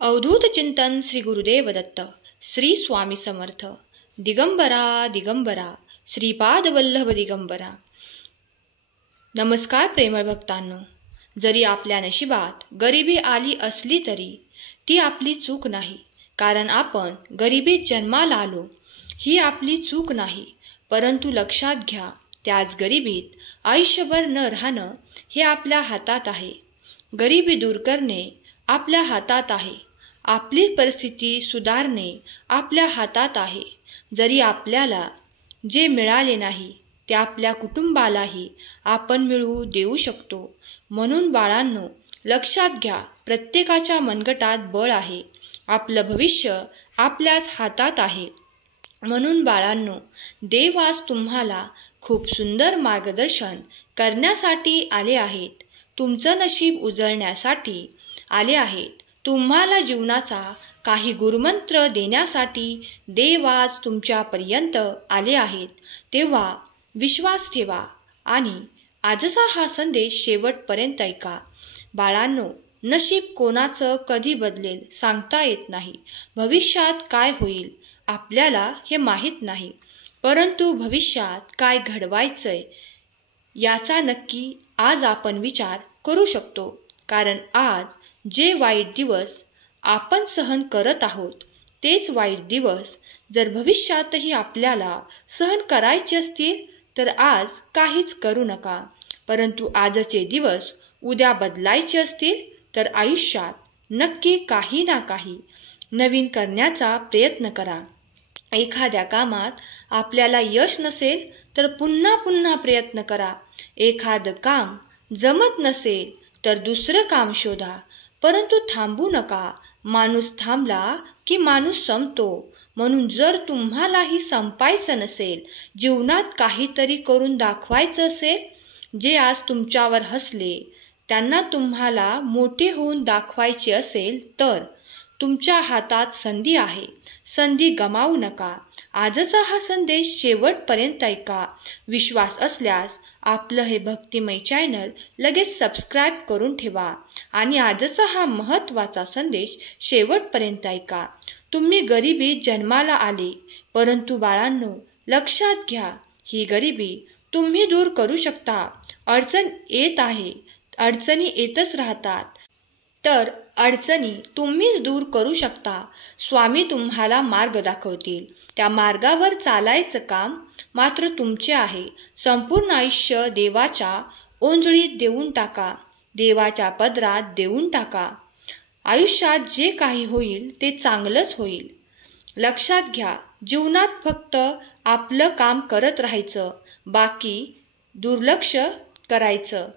अवधूत चिंतन श्री गुरुदेव दत्त श्री स्वामी समर्थ दिगंबरा दिगंबरा श्रीपाद वल्लभ दिगंबरा। नमस्कार प्रेमळ भक्तांनो, जरी आपल्या नशिबात गरिबी आली असली तरी ती आपली चूक नाही, कारण आपण गरिबीत जन्माला आलो ही आपली चूक नाही। परंतु लक्षात घ्या, त्याच गरिबीत आयुष्यभर न राहणं हे आपल्या हातात आहे। गरिबी दूर करणे आपल्या हातात आहे, आपली परिस्थिती सुधारणे आपल्या हातात आहे। जरी आपल्याला जे मिळाले नाही ते आपल्या कुटुंबालाही आपण मिळवू देऊ शकतो। म्हणून बाळांनो, लक्षात घ्या, प्रत्येकाच्या मनगटात बळ आहे, आपलं भविष्य आपल्याच हातात आहे। म्हणून बाळांनो, देव आज तुम्हाला खूप सुंदर मार्गदर्शन करण्यासाठी आले आहेत, तुमचं नशीब उजळण्यासाठी आले आहेत। तुम्हाला जीवनाचा काही गुरुमंत्र देण्यासाठी देव आज तुमच्यापर्यंत आले आहेत। तेव्हा विश्वास ठेवा आणि आजचा हा संदेश शेवटपर्यंत ऐका। बाळांनो, नशीब कोणाचं कधी बदलेल सांगता येत नाही। भविष्यात काय होईल आपल्याला हे माहीत नाही, परंतु भविष्यात काय घडवायचंय याचा नक्की आज आपण विचार करू शकतो। कारण आज जे वाईट दिवस आपण सहन करत आहोत तेच वाईट दिवस जर भविष्यातही आपल्याला सहन करायचे असतील तर आज काहीच करू नका। परंतु आजचे दिवस उद्या बदलायचे असतील तर आयुष्यात नक्की काही ना काही नवीन करण्याचा प्रयत्न करा। एखाद्या कामात आपल्याला यश नसेल तर पुन्हा पुन्हा प्रयत्न करा। एखादं काम जमत नसेल तर दुसरं काम शोधा, परंतु थांबू नका। माणूस थांबला की माणूस संपतो। म्हणून जर तुम्हालाही संपायचं नसेल, जीवनात काहीतरी करून दाखवायचं असेल, जे आज तुमच्यावर हसले त्यांना तुम्हाला मोठे होऊन दाखवायचे असेल तर तुमच्या हातात संधी आहे, संधी गमावू नका। आजचा हा संदेश शेवटपर्यंत ऐका। विश्वास असल्यास आपलं हे भक्तिमय चॅनल लगेच सबस्क्राईब करून ठेवा आणि आजचा हा महत्त्वाचा संदेश शेवटपर्यंत ऐका। तुम्ही गरिबीत जन्माला आले, परंतु बाळांनो लक्षात घ्या, ही गरिबी तुम्ही दूर करू शकता। अडचण येत आहे, अडचणी येतच राहतात, तर अडचणी तुम्हीच दूर करू शकता। स्वामी तुम्हाला मार्ग दाखवतील, त्या मार्गावर चालायचं काम मात्र तुमचे आहे। संपूर्ण आयुष्य देवाच्या ओंजळीत देऊन टाका, देवाच्या पदरात देऊन टाका। आयुष्यात जे काही होईल ते चांगलंच होईल। लक्षात घ्या, जीवनात फक्त आपलं काम करत राहायचं, बाकी दुर्लक्ष करायचं।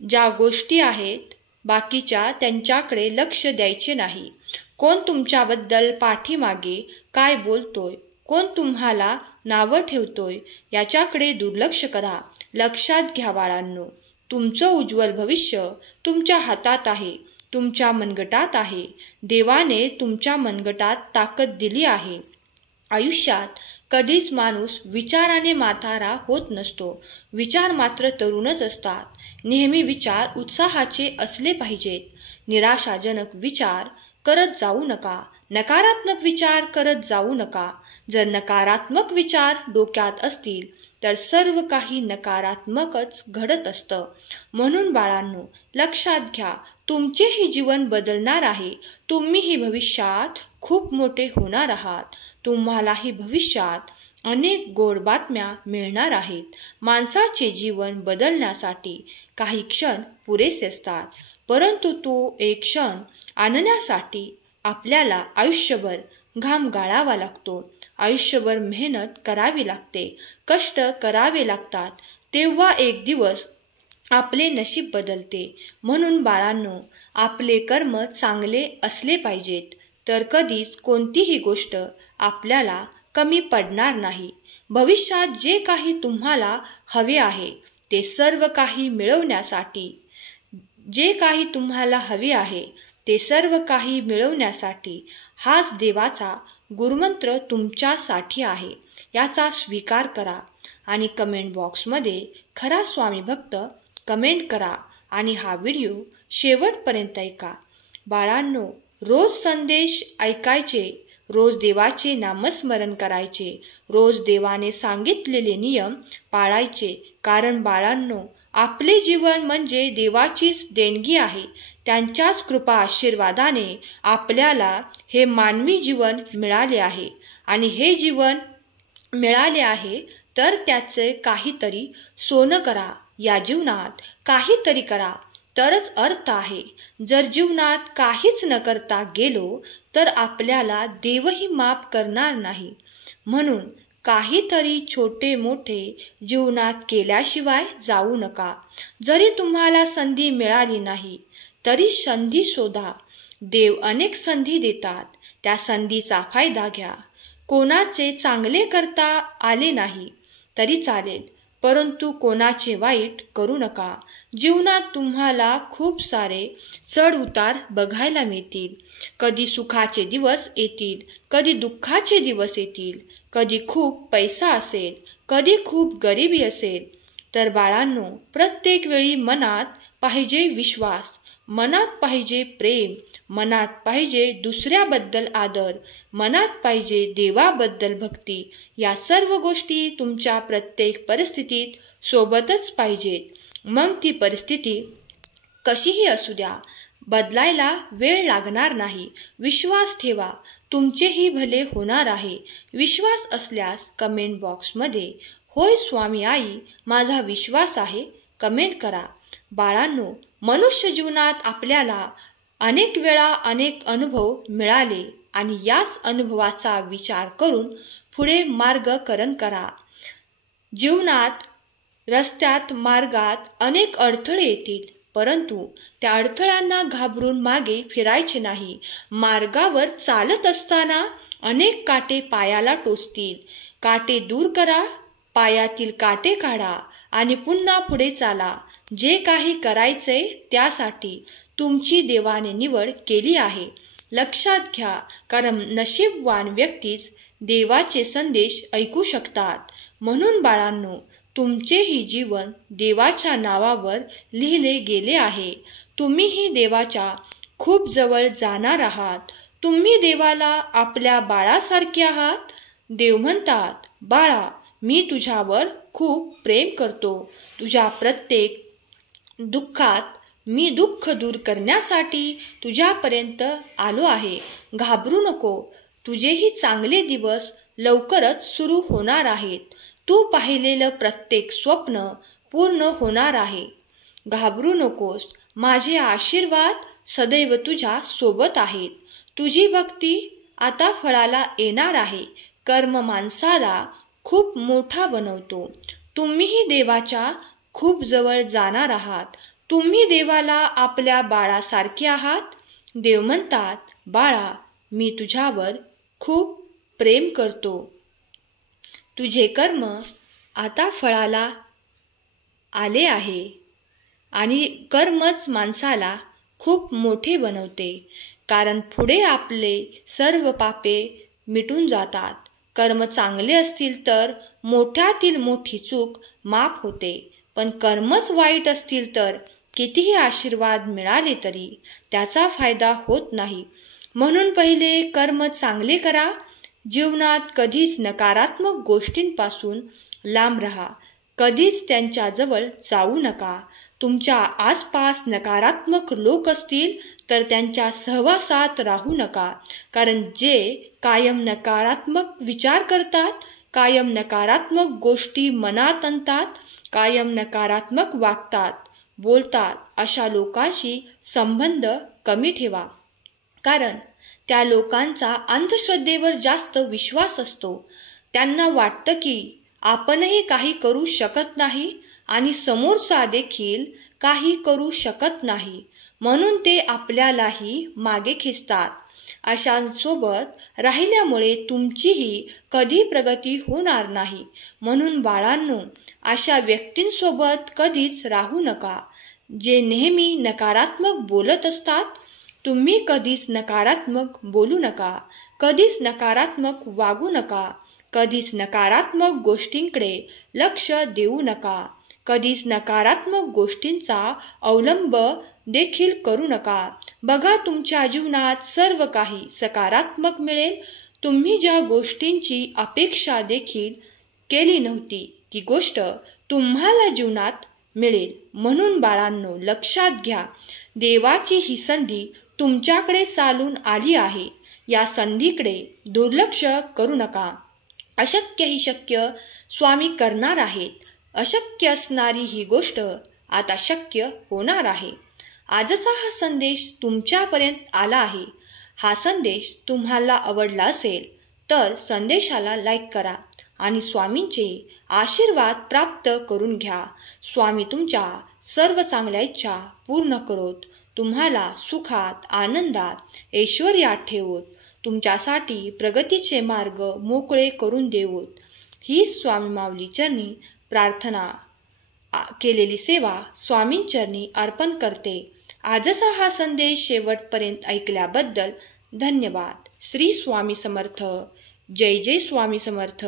ज्या गोष्टी आहेत बाकीच्या त्यांच्याकडे लक्ष द्यायचे नाही। कोण तुमच्याबद्दल पाठीमागे काय बोलतोय, कोण तुम्हाला नावं ठेवतोय याच्याकडे दुर्लक्ष करा। लक्षात घ्या बाळांनो, तुमचं उज्ज्वल भविष्य तुमच्या हातात आहे, तुमच्या मनगटात आहे। देवाने तुमच्या मनगटात ताकद दिली आहे। आयुष्यात कधीच माणूस विचाराने म्हातारा होत नसतो, विचार मात्र तरुणच असतात। नेहमी विचार उत्साहाचे असले पाहिजेत। निराशाजनक विचार करत जाऊ नका, नकारात्मक विचार करत जाऊ नका। जर नकारात्मक विचार डोक्यात असतील तर सर्व काही नकारात्मकच घडत असतं। म्हणून बाळांनो लक्षात घ्या, तुमचेही जीवन बदलणार आहे। तुम्हीही भविष्यात खूप मोठे होणार आहात। तुम्हालाही भविष्यात अनेक गोड बातम्या मिळणार आहेत। माणसाचे जीवन बदलण्यासाठी काही क्षण पुरेसे असतात, परंतु तो एक क्षण आणण्यासाठी आपल्याला आयुष्यभर घाम गाळावा लागतो, आयुष्यभर मेहनत करावी लागते, कष्ट करावे लागतात। तेव्हा एक दिवस आपले नशीब बदलते। म्हणून बाळांनो, आपले कर्म चांगले असले पाहिजेत, तर कधीच कोणतीही गोष्ट आपल्याला कमी पडणार नाही। भविष्यात जे काही तुम्हाला हवे आहे ते सर्व काही मिळवण्यासाठी हाच देवाचा गुरुमंत्र तुमच्यासाठी आहे, याचा स्वीकार करा। आणि कमेंट बॉक्समध्ये खरा स्वामी भक्त कमेंट करा आणि हा व्हिडिओ शेवटपर्यंत ऐका। बाळांनो, रोज संदेश ऐकायचे, रोज देवाचे नामस्मरण करायचे, रोज देवाने सांगितलेले नियम पाळायचे. कारण बाळांनो, आपले जीवन म्हणजे देवाचीच देणगी आहे. त्यांच्याच कृपा आशीर्वादाने आपल्याला हे मानवी जीवन मिळाले आहे. आणि हे जीवन मिळाले आहे तर त्याचे काहीतरी सोनं करा. या जीवनात काहीतरी करा तरच अर्थ आहे. जर जीवनात काहीच न करता गेलो तर आपल्याला देवही माफ करणार नाही. म्हणून काहीतरी छोटे मोठे जीवनात केल्याशिवाय जाऊ नका. जरी तुम्हाला संधी मिळाली नाही तरी संधी शोधा. देव अनेक संधी देतात, त्या संधीचा फायदा घ्या. कोणाचे चांगले करता आले नाही तरी चालेल, परंतु कोणाचे वाईट करू नका. जीवनात तुम्हाला खूप सारे चढ उतार बघायला मिळतील. कधी सुखाचे दिवस येतील, कधी दुःखाचे दिवस येतील. कधी खूप पैसा असेल, कधी खूप गरिबी असेल. तर बाळांनो, प्रत्येक वेळी मनात पाहिजे विश्वास, मनात पाहिजे प्रेम, मनात पाहिजे दुसऱ्याबद्दल आदर, मनात पाहिजे देवाबद्दल भक्ती. या सर्व गोष्टी तुमच्या प्रत्येक परिस्थितीत सोबतच पाहिजेत. मग ती परिस्थिती कशीही असू द्या, बदलायला वेळ लागणार नाही. विश्वास ठेवा, तुमचेही भले होणार आहे. विश्वास असल्यास कमेंट बॉक्समध्ये होय स्वामी आई माझा विश्वास आहे कमेंट करा. बाळांनो, मनुष्य जीवनात आपल्याला अनेक वेळा अनेक अनुभव मिळाले आणि याच अनुभवाचा विचार करून पुढे मार्गकरण करा. जीवनात रस्त्यात मार्गात अनेक अडथळे येतील, परंतु त्या अडथळ्यांना घाबरून मागे फिरायचे नाही. मार्गावर चालत असताना अनेक काटे पायाला टोचतील. काटे दूर करा, पायातील काटे काढा आणि पुन्हा पुढे चाला. जे काही करायचे त्यासाठी तुमची देवाने निवड केली आहे. लक्षात घ्या, कारण नशीबवान व्यक्तीच देवाचे संदेश ऐकू शकतात. म्हणून बाळांनो, तुमचेही जीवन देवाच्या नावावर लिहिले गेले आहे. तुम्हीही देवाच्या खूप जवळ जाणार आहात. तुम्ही देवाला आपल्या बाळासारखे आहात. देव म्हणतात, बाळा, मी तुझ्यावर खूप प्रेम करतो. तुझ्या प्रत्येक दुःखात मी दुःख दूर करण्यासाठी तुझ्यापर्यंत आलो आहे. घाबरू नको. तुझेही चांगले दिवस लवकरच सुरू होणार आहेत. तू पाहिलेलं प्रत्येक स्वप्न पूर्ण होणार आहे. घाबरू नकोस. माझे आशीर्वाद सदैव तुझ्या सोबत आहेत. तुझी भक्ती आता फळाला येणार आहे. कर्म माणसाला खूप मोठा बनवतो. तुम्हीही देवाच्या खूप जवळ जाणार आहात. तुम्ही देवाला आपल्या बाळासारखे आहात. देव म्हणतात, बाळा, मी तुझ्यावर खूप प्रेम करतो. तुझे कर्म आता फळाला आले आहे आणि कर्मच माणसाला खूप मोठे बनवते. कारण पुढे आपले सर्व पापे मिटून जातात. कर्म चांगले असतील तर मोठ्यातील मोठी चूक माफ होते, पण कर्मच वाईट असतील तर कितीही आशीर्वाद मिळाले तरी त्याचा फायदा होत नाही. म्हणून पहिले कर्म चांगले करा. जीवनात कधीच नकारात्मक गोष्टींपासून लांब राहा. कधीच त्यांच्याजवळ जाऊ नका. तुमच्या आसपास नकारात्मक लोक असतील तर त्यांच्या सहवासात राहू नका. कारण जे कायम नकारात्मक विचार करतात, कायम नकारात्मक गोष्टी मनात आणतात, कायम नकारात्मक वागतात, बोलतात, अशा लोकांशी संबंध कमी ठेवा. कारण त्या लोकांचा अंधश्रद्धेवर जास्त विश्वास असतो. त्यांना वाटतं की आपणही काही करू शकत नाही आणि समोरचा देखील काही करू शकत नाही, म्हणून ते आपल्यालाही मागे खेचतात. अशांसोबत राहिल्यामुळे तुमचीही कधी प्रगती होणार नाही. म्हणून बाळांनो, अशा व्यक्तींसोबत कधीच राहू नका जे नेहमी नकारात्मक बोलत असतात. तुम्ही कधीच नकारात्मक बोलू नका. कधीच नकारात्मक वागू नका. कधीच नकारात्मक गोष्टींकडे लक्ष देऊ नका. कधीच नकारात्मक गोष्टींचा अवलंब देखील करू नका. बघा तुमच्या जीवनात सर्व काही सकारात्मक मिळेल. तुम्ही ज्या गोष्टींची अपेक्षा देखील केली नव्हती ती गोष्ट तुम्हाला जीवनात मिळेल. म्हणून बाळांनो, लक्षात घ्या, देवाची ही संधी तुमच्याकडे चालून आली आहे. या संधीकडे दुर्लक्ष करू नका. अशक्य ही शक्य स्वामी करणार आहेत. अशक्य असणारी ही गोष्ट आता शक्य होणार आहे. आजचा हा संदेश तुमच्यापर्यंत आला आहे. हा संदेश तुम्हाला आवडला असेल तर संदेशाला लाईक करा आणि स्वामींचे आशीर्वाद प्राप्त करून घ्या. स्वामी तुमच्या सर्व चांगल्या इच्छा पूर्ण करोत. तुम्हाला सुखात, आनंदात, ऐश्वर्यात ठेवोत. तुमच्यासाठी प्रगतीचे मार्ग मोकळे करून देवोत. ही स्वामी माऊली चरणी प्रार्थना केलेली सेवा स्वामींचरणी अर्पण करते. आजचा हा संदेश शेवटपर्यंत ऐकल्याबद्दल धन्यवाद. श्री स्वामी समर्थ. जय जय स्वामी समर्थ.